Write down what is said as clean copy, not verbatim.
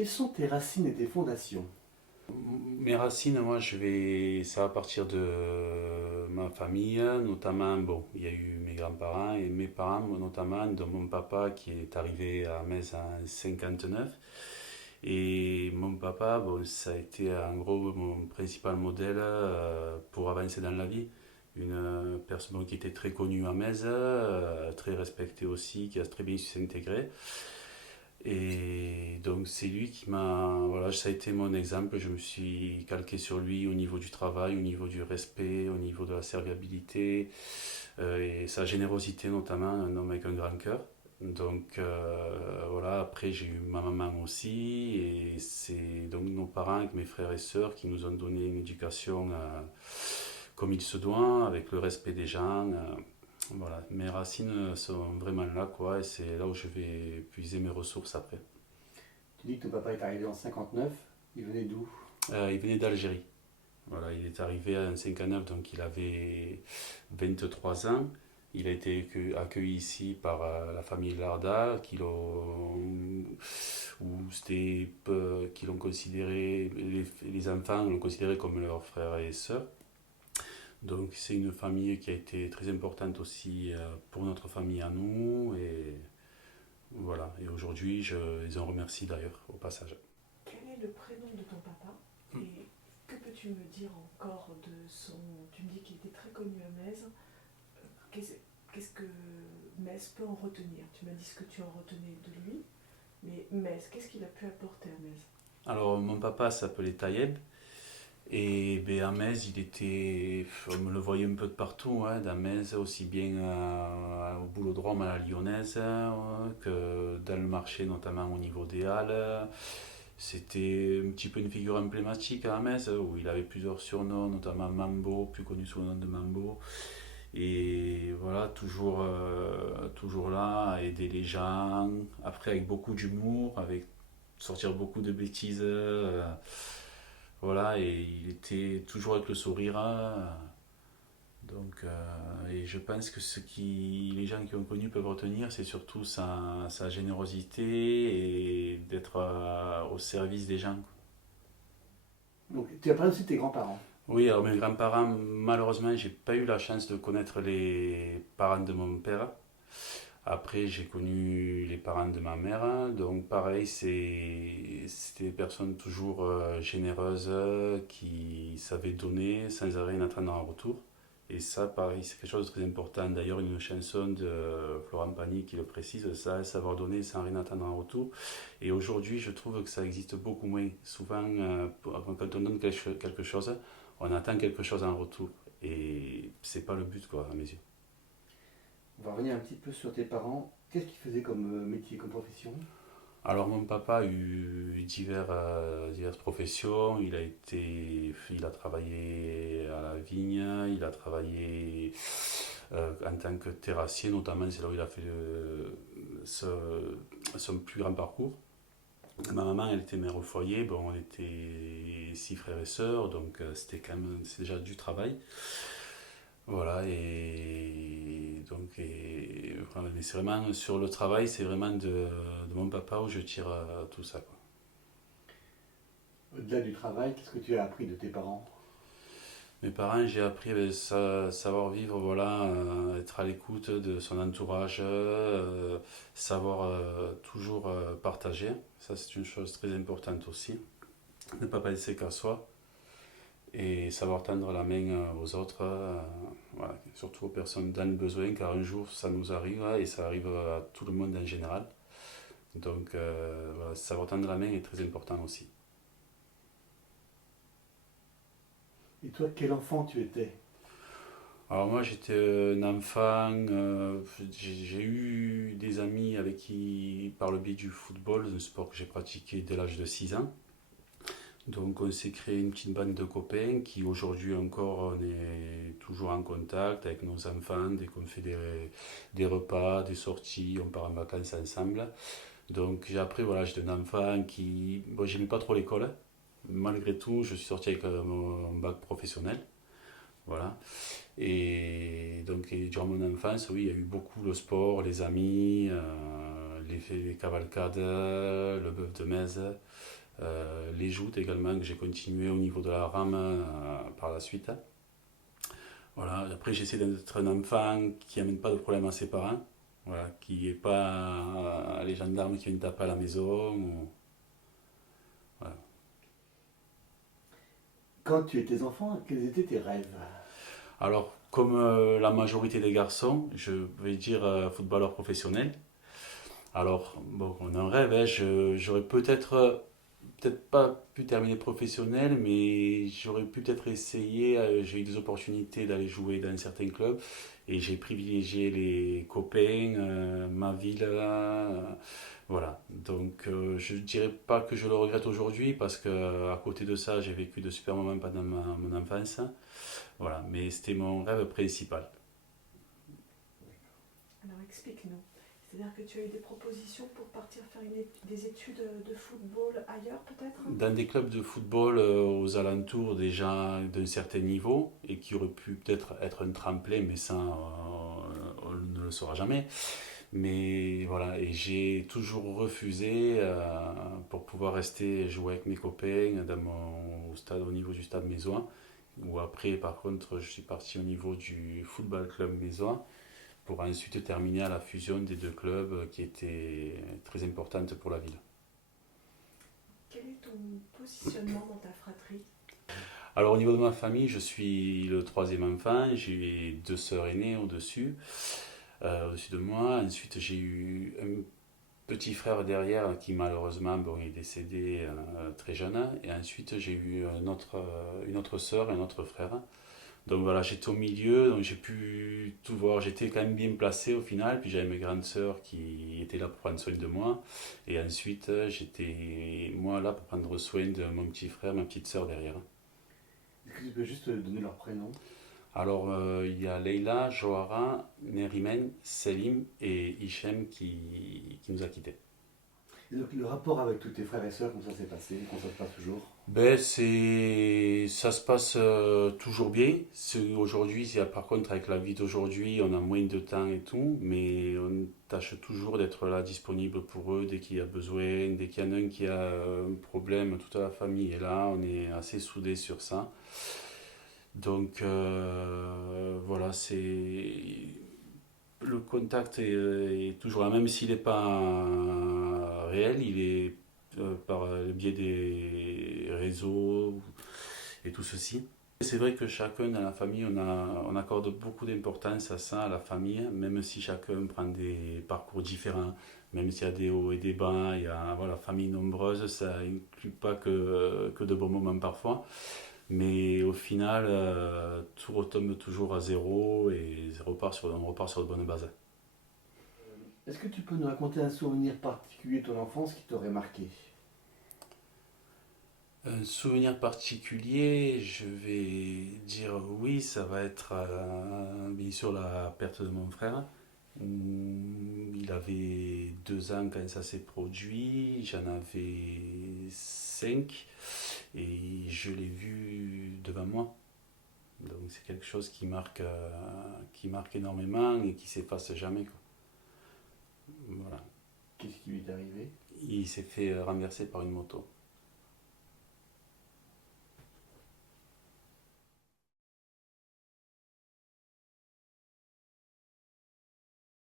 Quelles sont tes racines et tes fondations? Mes racines, moi, ça va partir de ma famille, notamment, bon, il y a eu mes grands-parents et mes parents, notamment, dont mon papa qui est arrivé à Metz en 59. Et mon papa, bon, ça a été en gros mon principal modèle pour avancer dans la vie. Une personne qui était très connue à Metz, très respectée aussi, qui a très bien su s'intégrer. Et donc c'est lui qui m'a, voilà, ça a été mon exemple. Je me suis calqué sur lui au niveau du travail, au niveau du respect, au niveau de la serviabilité et sa générosité notamment, un homme avec un grand cœur. Donc voilà, après j'ai eu ma maman aussi et c'est donc nos parents avec mes frères et sœurs qui nous ont donné une éducation comme il se doit, avec le respect des gens. Voilà, mes racines sont vraiment là, quoi, et c'est là où je vais puiser mes ressources après. Tu dis que ton papa est arrivé en 59. Il venait d'où? Il venait d'Algérie. Voilà, il est arrivé en 59, donc il avait 23 ans. Il a été accueilli ici par la famille Larda, qui l'ont considéré, les enfants l'ont considéré comme leurs frères et sœurs. Donc c'est une famille qui a été très importante aussi pour notre famille à nous. Et voilà, et aujourd'hui, je les en remercie d'ailleurs au passage. Quel est le prénom de ton papa et que peux-tu me dire encore de son... Tu me dis qu'il était très connu à Metz. Qu'est-ce que Metz peut en retenir? Tu m'as dit ce que tu en retenais de lui, mais Metz, qu'est-ce qu'il a pu apporter à Metz? Alors, mon papa s'appelait Tayeb. Et ben, à Metz, on me le voyait un peu de partout, hein, dans Metz, aussi bien au Boulodrome à la Lyonnaise que dans le marché, notamment au niveau des Halles. C'était un petit peu une figure emblématique à Metz, où il avait plusieurs surnoms, notamment Mambo, plus connu sous le nom de Mambo. Et voilà, toujours là, à aider les gens, après avec beaucoup d'humour, avec sortir beaucoup de bêtises. Voilà, et il était toujours avec le sourire. Donc, et je pense que les gens qui ont connu peuvent retenir, c'est surtout sa générosité et d'être au service des gens. Donc, tu as parlé aussi de tes grands-parents. Oui, alors mes grands-parents, malheureusement, j'ai pas eu la chance de connaître les parents de mon père. Après, j'ai connu les parents de ma mère, donc pareil, c'était des personnes toujours généreuses, qui savaient donner sans rien attendre en retour. Et ça, pareil, c'est quelque chose de très important. D'ailleurs, une chanson de Florent Pagny qui le précise, ça, savoir donner sans rien attendre en retour. Et aujourd'hui, je trouve que ça existe beaucoup moins. Souvent, quand on donne quelque chose, on attend quelque chose en retour. Et c'est pas le but, quoi, à mes yeux. On va revenir un petit peu sur tes parents. Qu'est-ce qu'ils faisaient comme métier, comme profession? Alors mon papa a eu diverses professions. Il a travaillé à la vigne, il a travaillé en tant que terrassier, notamment c'est là où il a fait son plus grand parcours. Ma maman, elle était mère au foyer. Bon, on était six frères et sœurs, donc c'est déjà du travail. Voilà, et donc, voilà, mais c'est vraiment sur le travail, c'est vraiment de mon papa où je tire tout ça, quoi. Au-delà du travail, qu'est-ce que tu as appris de tes parents? Mes parents, j'ai appris savoir vivre, voilà, être à l'écoute de son entourage, savoir toujours partager. Ça, c'est une chose très importante aussi. Ne pas penser qu'à soi et savoir tendre la main aux autres, voilà, surtout aux personnes dans le besoin, car un jour ça nous arrive et ça arrive à tout le monde en général. Donc, voilà, savoir tendre la main est très important aussi. Et toi, quel enfant tu étais? Alors moi j'étais un enfant, j'ai eu des amis avec qui, par le biais du football, un sport que j'ai pratiqué dès l'âge de 6 ans. Donc on s'est créé une petite bande de copains qui aujourd'hui encore on est toujours en contact avec nos enfants, dès qu'on fait des repas, des sorties, on part en vacances ensemble. Donc j'ai appris, voilà, j'étais un enfant qui... Bon, j'aimais pas trop l'école. Malgré tout, je suis sorti avec mon bac professionnel. Voilà. Et donc, durant mon enfance, oui, il y a eu beaucoup le sport, les amis, les cavalcades, le bœuf de Metz, les joutes également, que j'ai continué au niveau de la rame par la suite. Voilà. Après, j'essaie d'être un enfant qui n'amène pas de problème à ses parents, voilà, qui n'est pas les gendarmes qui viennent taper à la maison. Voilà. Quand tu étais enfant, quels étaient tes rêves? Alors, comme la majorité des garçons, je vais dire footballeur professionnel. Alors, bon, on a un rêve, hein, j'aurais peut-être pas pu terminer professionnel, mais j'aurais pu peut-être essayer. J'ai eu des opportunités d'aller jouer dans certains clubs et j'ai privilégié les copains, ma ville. Voilà. Donc, je dirais pas que je le regrette aujourd'hui parce que à côté de ça, j'ai vécu de super moments pendant mon enfance. Voilà. Mais c'était mon rêve principal. Alors explique-nous. C'est-à-dire que tu as eu des propositions pour partir faire des études de football ailleurs peut-être? Dans des clubs de football aux alentours déjà d'un certain niveau et qui auraient pu peut-être être un tremplin, mais ça, on ne le saura jamais. Mais voilà, et j'ai toujours refusé pour pouvoir rester jouer avec mes copains au niveau du stade mésois. Ou après, par contre, je suis parti au niveau du football club mésois pour ensuite terminer à la fusion des deux clubs qui était très importante pour la ville. Quel est ton positionnement dans ta fratrie? Alors au niveau de ma famille, je suis le troisième enfant, j'ai deux sœurs aînées au-dessus de moi. Ensuite j'ai eu un petit frère derrière qui malheureusement est décédé très jeune. Et ensuite j'ai eu une autre sœur et un autre frère. Donc voilà, j'étais au milieu, donc j'ai pu tout voir. J'étais quand même bien placé au final. Puis j'avais mes grandes sœurs qui étaient là pour prendre soin de moi. Et ensuite, j'étais moi là pour prendre soin de mon petit frère, ma petite sœur derrière. Est-ce que tu peux juste donner leur prénom? Alors, il y a Leïla, Johara, Nerimen, Selim et Hichem qui nous a quittés. Et donc le rapport avec tous tes frères et sœurs, comment ça s'est passé? Comment ça se passe toujours? Ben, ça se passe toujours bien. Aujourd'hui, par contre, avec la vie d'aujourd'hui, on a moins de temps et tout, mais on tâche toujours d'être là disponible pour eux dès qu'il y a besoin, dès qu'il y en a un qui a un problème, toute la famille est là, on est assez soudés sur ça. Donc voilà, le contact est toujours là, même s'il n'est pas réel, il est par le biais des réseaux et tout ceci. C'est vrai que chacun dans la famille, on accorde beaucoup d'importance à ça, à la famille, même si chacun prend des parcours différents, même s'il y a des hauts et des bas, il y a voilà, famille nombreuse, ça inclut pas que de bons moments parfois. Mais au final, tout retombe toujours à zéro et on repart sur de bonnes bases. Est-ce que tu peux nous raconter un souvenir particulier de ton enfance qui t'aurait marqué? Un souvenir particulier, je vais dire oui, ça va être bien sûr la perte de mon frère. Il avait 2 ans quand ça s'est produit, j'en avais 5 et je l'ai vu devant moi. Donc c'est quelque chose qui marque énormément et qui s'efface jamais, quoi. Voilà. Qu'est-ce qui lui est arrivé? Il s'est fait renverser par une moto.